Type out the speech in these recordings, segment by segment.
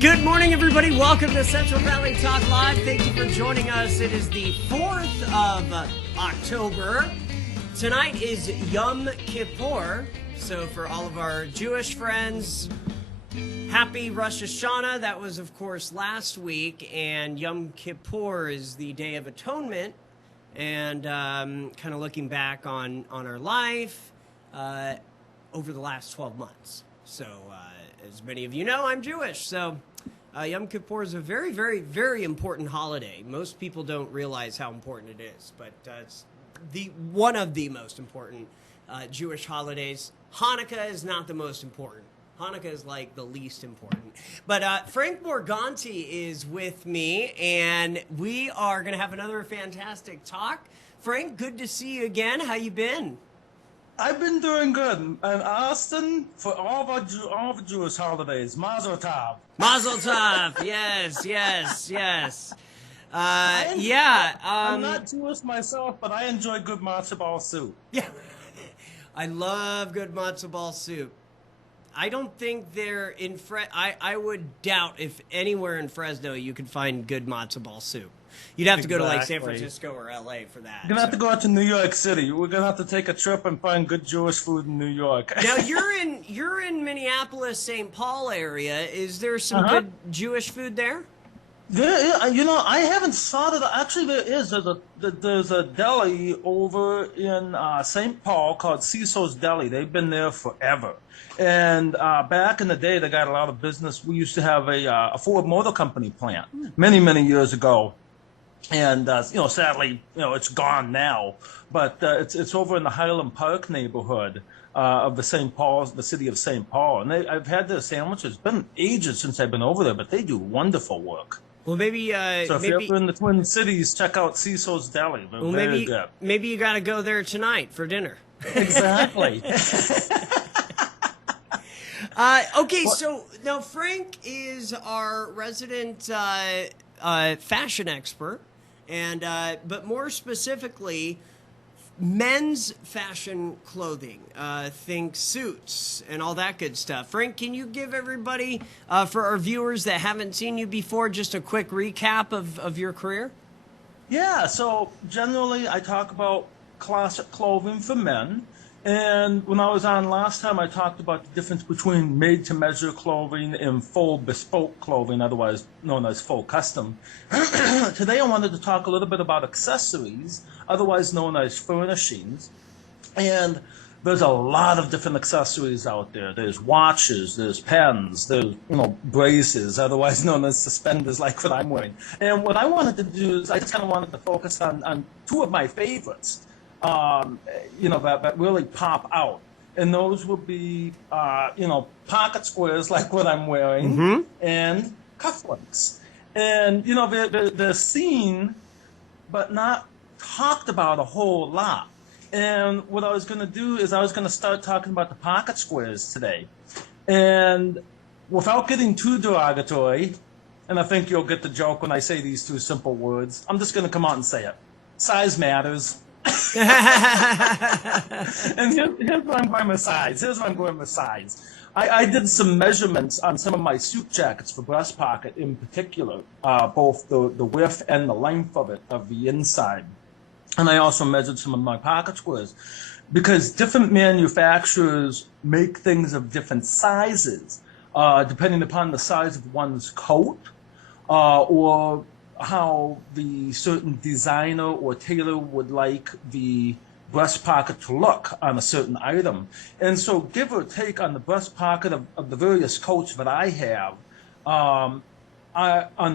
Good morning, everybody. Welcome to Central Valley Talk Live. Thank you for joining us. It is the 4th of October. Tonight is Yom Kippur. So for all of our Jewish friends, happy Rosh Hashanah. That was, of course, last week. And Yom Kippur is the Day of Atonement. And kind of looking back on our life over the last 12 months. So as many of you know, I'm Jewish. So Yom Kippur is a very, very, very important holiday. Most people don't realize how important it is, but it's one of the most important Jewish holidays. Hanukkah is not the most important. Hanukkah is like the least important. But Frank Morganti is with me, and we are going to have another fantastic talk. Frank, good to see you again. How you been? I've been doing good. And Austin, for all the Jewish holidays, Mazel Tov. Mazel Tov. Yes. I'm not Jewish myself, but I enjoy good matzo ball soup. Yeah. I love good matzo ball soup. I don't think they're in I would doubt if anywhere in Fresno you could find good matzo ball soup. You'd have to go to like San Francisco or LA for that. You're going to have to go out to New York City. We're going to have to take a trip and find good Jewish food in New York. Now you're in Minneapolis, St. Paul area. Is there some good Jewish food there? I haven't thought of it. Actually, there is. There's a deli over in St. Paul called Cecil's Deli. They've been there forever. And back in the day, they got a lot of business. We used to have a Ford Motor Company plant many, many years ago. And, sadly, it's gone now. But it's over in the Highland Park neighborhood of the city of St. Paul. And I've had their sandwiches. It's been ages since I've been over there, but they do wonderful work. Well, maybe. So if you're ever in the Twin Cities, check out Cecil's Deli. They're very good. Maybe you got to go there tonight for dinner. Exactly. Okay, so now Frank is our resident fashion expert, and but more specifically, men's fashion clothing. Think suits and all that good stuff. Frank, can you give everybody, for our viewers that haven't seen you before, just a quick recap of your career? Yeah, so generally I talk about classic clothing for men. And when I was on last time, I talked about the difference between made-to-measure clothing and full bespoke clothing, otherwise known as full custom. Today I wanted to talk a little bit about accessories, otherwise known as furnishings. And there's a lot of different accessories out there. There's watches, there's pens, there's braces, otherwise known as suspenders, like what I'm wearing. And what I wanted to do is I just kind of wanted to focus on two of my favorites. That really pop out. And those would be, pocket squares like what I'm wearing and cufflinks. And, they're seen but not talked about a whole lot. And what I was going to do is I was going to start talking about the pocket squares today. And without getting too derogatory, and I think you'll get the joke when I say these two simple words, I'm just going to come out and say it. Size matters. And here's what I'm going with size. I did some measurements on some of my suit jackets for breast pocket in particular, both the width and the length of the inside. And I also measured some of my pocket squares because different manufacturers make things of different sizes, depending upon the size of one's coat or how the certain designer or tailor would like the breast pocket to look on a certain item. And so give or take on the breast pocket of the various coats that I have, on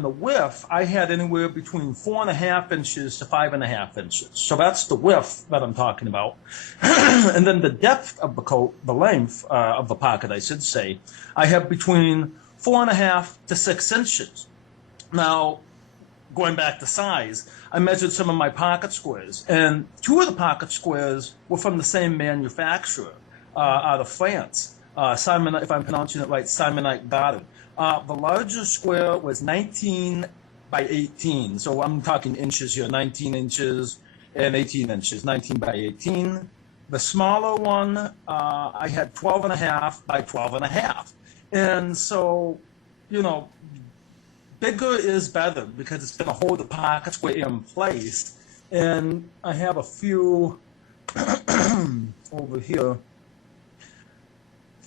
the width, I had anywhere between 4.5 inches to 5.5 inches. So that's the width that I'm talking about. And then the depth of the coat, the length of the pocket, I should say, I have between 4.5 to 6 inches. Now, going back to size, I measured some of my pocket squares, and two of the pocket squares were from the same manufacturer out of France. Simon, if I'm pronouncing it right, Simonite Goddard. The larger square was 19 by 18, so I'm talking inches here, 19 inches and 18 inches, 19 by 18. The smaller one, I had 12.5 by 12.5. And so, bigger is better because it's going to hold the pocket square in place. And I have a few over here.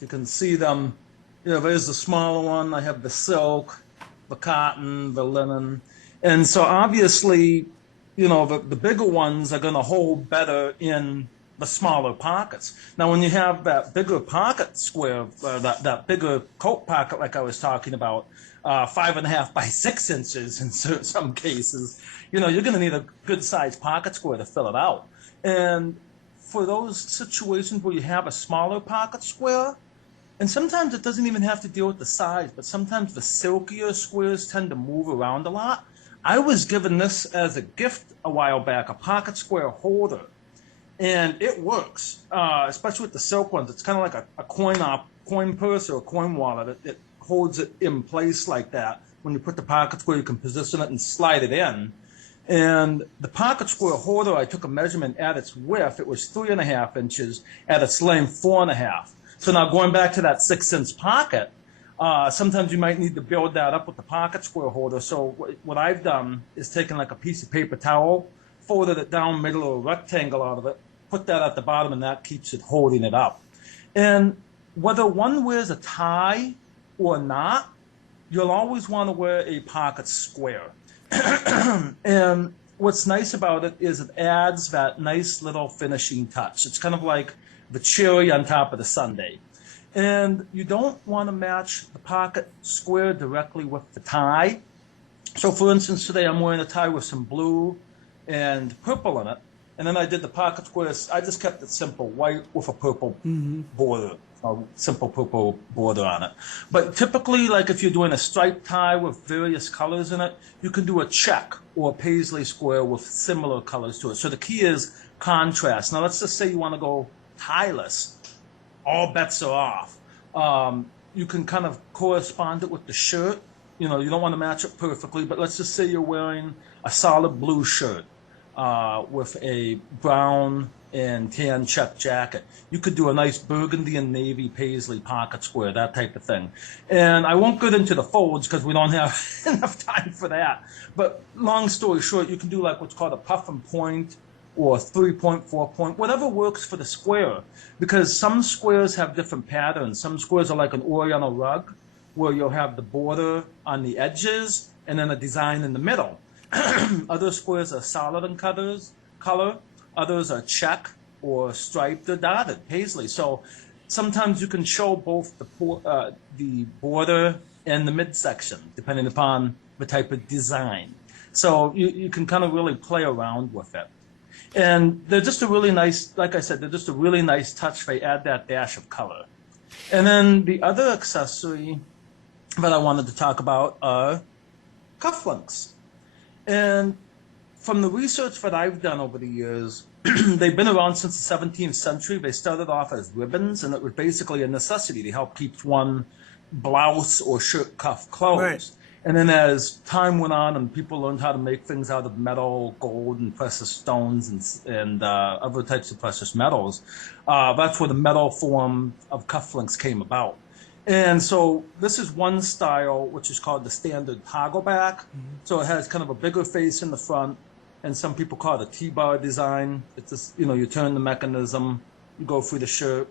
You can see them. There's the smaller one. I have the silk, the cotton, the linen. And so obviously, the bigger ones are going to hold better in the smaller pockets. Now, when you have that bigger pocket square, that bigger coat pocket like I was talking about, 5.5 by 6 inches in some cases, you're going to need a good sized pocket square to fill it out. And for those situations where you have a smaller pocket square, and sometimes it doesn't even have to deal with the size, but sometimes the silkier squares tend to move around a lot. I was given this as a gift a while back, a pocket square holder, and it works, especially with the silk ones. It's kind of like a coin purse or a coin wallet. It holds it in place like that. When you put the pocket square, you can position it and slide it in. And the pocket square holder, I took a measurement at its width. It was 3.5 inches, at its length 4.5. So now going back to that 6-inch pocket, sometimes you might need to build that up with the pocket square holder. So what I've done is taken like a piece of paper towel, folded it down, made a little rectangle out of it, put that at the bottom, and that keeps it holding it up. And whether one wears a tie or not, you'll always want to wear a pocket square. And what's nice about it is it adds that nice little finishing touch. It's kind of like the cherry on top of the sundae. And you don't want to match the pocket square directly with the tie. So for instance, today I'm wearing a tie with some blue and purple in it. And then I did the pocket squares. I just kept it simple, white with a purple border, a simple purple border on it. But typically, like if you're doing a striped tie with various colors in it, you can do a check or a paisley square with similar colors to it. So the key is contrast. Now let's just say you want to go tieless. All bets are off. You can kind of correspond it with the shirt. You don't want to match it perfectly, but let's just say you're wearing a solid blue shirt with a brown and tan check jacket. You could do a nice burgundy and navy paisley pocket square, that type of thing. And I won't get into the folds because we don't have enough time for that. But long story short, you can do like what's called a puff and point or 3-point, 4-point, whatever works for the square. Because some squares have different patterns. Some squares are like an Oriental rug, where you'll have the border on the edges and then a design in the middle. Other squares are solid in color. Others are check or striped or dotted, paisley. So sometimes you can show both the border and the midsection, depending upon the type of design. So you can kind of really play around with it. And they're just a really nice, like I said, they're just a really nice touch. They add that dash of color. And then the other accessory that I wanted to talk about are cufflinks. And from the research that I've done over the years, they've been around since the 17th century. They started off as ribbons, and it was basically a necessity to help keep one blouse or shirt cuff closed. Right. And then as time went on and people learned how to make things out of metal, gold, and precious stones and other types of precious metals, that's where the metal form of cufflinks came about. And so this is one style, which is called the standard toggle back. So it has kind of a bigger face in the front, and some people call it a T-bar design. It's just, you turn the mechanism, you go through the shirt,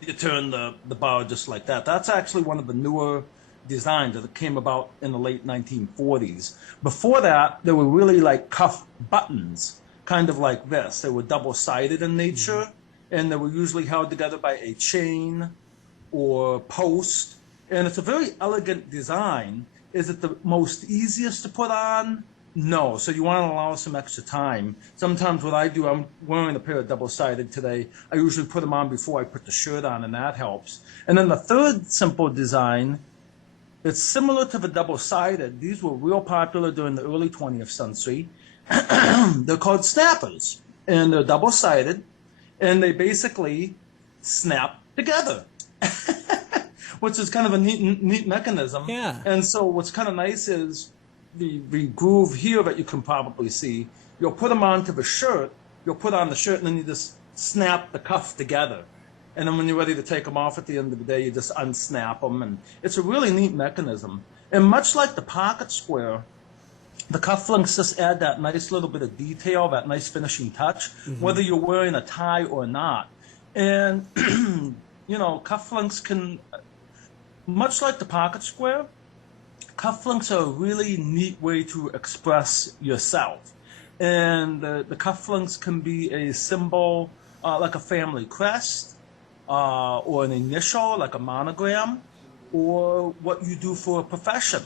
you turn the bar just like that. That's actually one of the newer designs that came about in the late 1940s. Before that, there were really like cuff buttons, kind of like this. They were double-sided in nature, and they were usually held together by a chain or post. And it's a very elegant design. Is it the most easiest to put on? No. So you want to allow some extra time. Sometimes what I do, I'm wearing a pair of double-sided today. I usually put them on before I put the shirt on, and that helps. And then the third simple design, it's similar to the double-sided. These were real popular during the early 20th century. They're called snappers, and they're double-sided, and they basically snap together, which is kind of a neat mechanism. Yeah. And so what's kind of nice is the groove here that you can probably see. You'll put them onto the shirt, you'll put on the shirt, and then you just snap the cuff together. and then when you're ready to take them off at the end of the day, you just unsnap them, and it's a really neat mechanism. And much like the pocket square, the cufflinks just add that nice little bit of detail, that nice finishing touch, whether you're wearing a tie or not. And, cufflinks can, much like the pocket square, cufflinks are a really neat way to express yourself. And the cufflinks can be a symbol, like a family crest, or an initial, like a monogram, or what you do for a profession.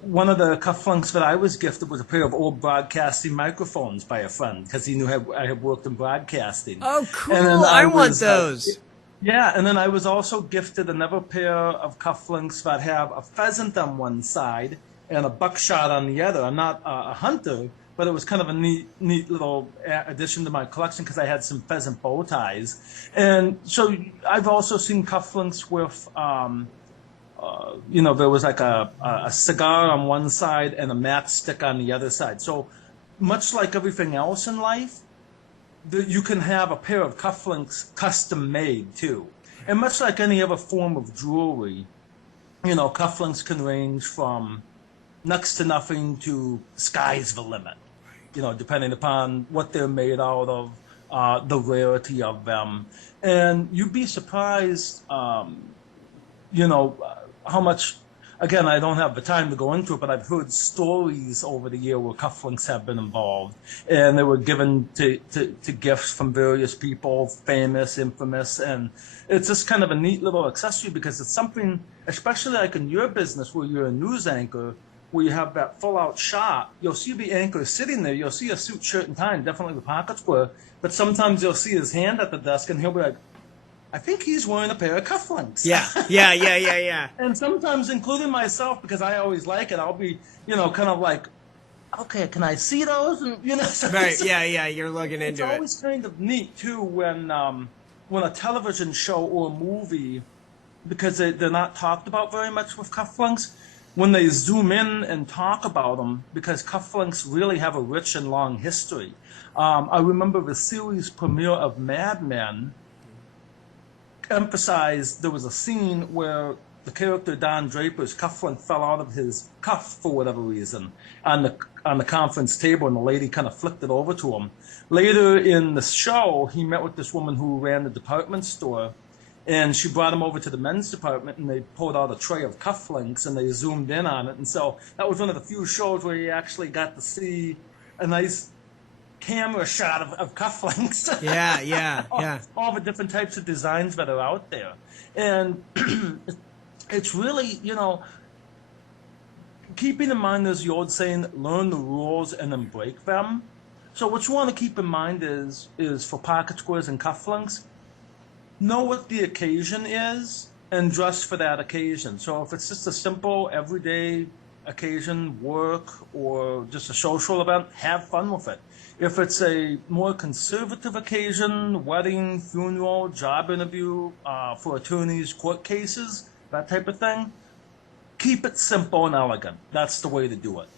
One of the cufflinks that I was gifted was a pair of old broadcasting microphones by a friend, because he knew I had worked in broadcasting. Oh, cool. I want those. Yeah, and then I was also gifted another pair of cufflinks that have a pheasant on one side and a buckshot on the other. I'm not a hunter, but it was kind of a neat little addition to my collection because I had some pheasant bow ties. And so I've also seen cufflinks with, there was like a cigar on one side and a matchstick on the other side. So much like everything else in life, you can have a pair of cufflinks custom made too. And much like any other form of jewelry, cufflinks can range from next to nothing to sky's the limit, depending upon what they're made out of, the rarity of them. And you'd be surprised, how much, again, I don't have the time to go into it, but I've heard stories over the year where cufflinks have been involved, and they were given to gifts from various people, famous, infamous, and it's just kind of a neat little accessory because it's something, especially like in your business where you're a news anchor, where you have that full-out shot, you'll see the anchor sitting there, you'll see a suit, shirt, and tie, and definitely the pocket square, but sometimes you'll see his hand at the desk, and he'll be like, I think he's wearing a pair of cufflinks. Yeah. And sometimes, including myself, because I always like it, I'll be, kind of like, okay, can I see those? And Right. Yeah. You're looking into it. It's always kind of neat too when a television show or a movie, because they're not talked about very much with cufflinks, when they zoom in and talk about them, because cufflinks really have a rich and long history. I remember the series premiere of Mad Men emphasized there was a scene where the character Don Draper's cufflink fell out of his cuff for whatever reason on the conference table, and the lady kind of flicked it over to him. Later in the show, he met with this woman who ran the department store, and she brought him over to the men's department, and they pulled out a tray of cufflinks, and they zoomed in on it. And so that was one of the few shows where you actually got to see a nice camera shot of cufflinks. Yeah. All the different types of designs that are out there. And it's really, keeping in mind there's the old saying, learn the rules and then break them. So what you want to keep in mind is for pocket squares and cufflinks, know what the occasion is and dress for that occasion. So if it's just a simple everyday occasion, work, or just a social event, have fun with it. If it's a more conservative occasion, wedding, funeral, job interview, for attorneys, court cases, that type of thing, keep it simple and elegant. That's the way to do it.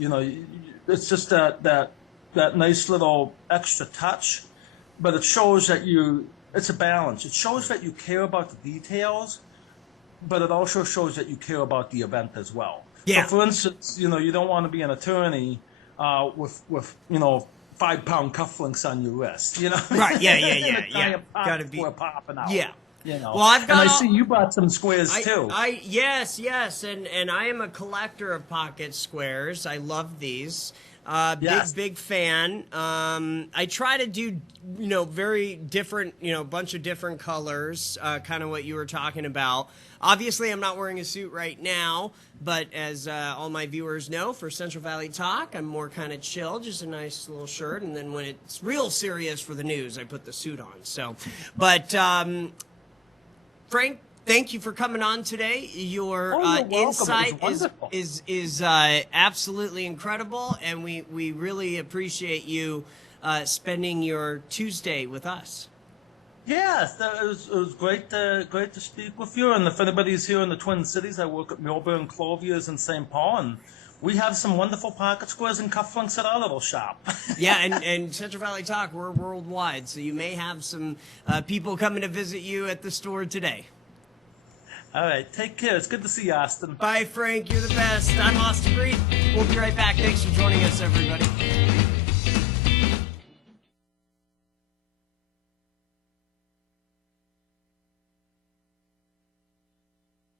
It's just that nice little extra touch, but it shows that it's a balance. It shows that you care about the details, but it also shows that you care about the event as well. Yeah. So for instance, you don't want to be an attorney with 5-pound cufflinks on your wrist, Right, yeah. Gotta be popping out. Yeah. Well, I've got. And I see you bought some squares too. Yes, and I am a collector of pocket squares. I love these. Yes. Big fan. I try to do, very different, bunch of different colors, kind of what you were talking about. Obviously, I'm not wearing a suit right now, but as all my viewers know, for Central Valley Talk, I'm more kind of chill, just a nice little shirt, and then when it's real serious for the news, I put the suit on. So, but Frank, thank you for coming on today. Your insight is absolutely incredible, and we really appreciate you spending your Tuesday with us. Yes, it was great to speak with you. And if anybody's here in the Twin Cities, I work at Millburn Clothiers in St. Paul, and We have some wonderful pocket squares and cufflinks at our little shop. Yeah, and Central Valley Talk, we're worldwide, so you may have some people coming to visit you at the store today. All right, take care. It's good to see you, Austin. Bye, Frank. You're the best. I'm Austin Breed. We'll be right back. Thanks for joining us, everybody.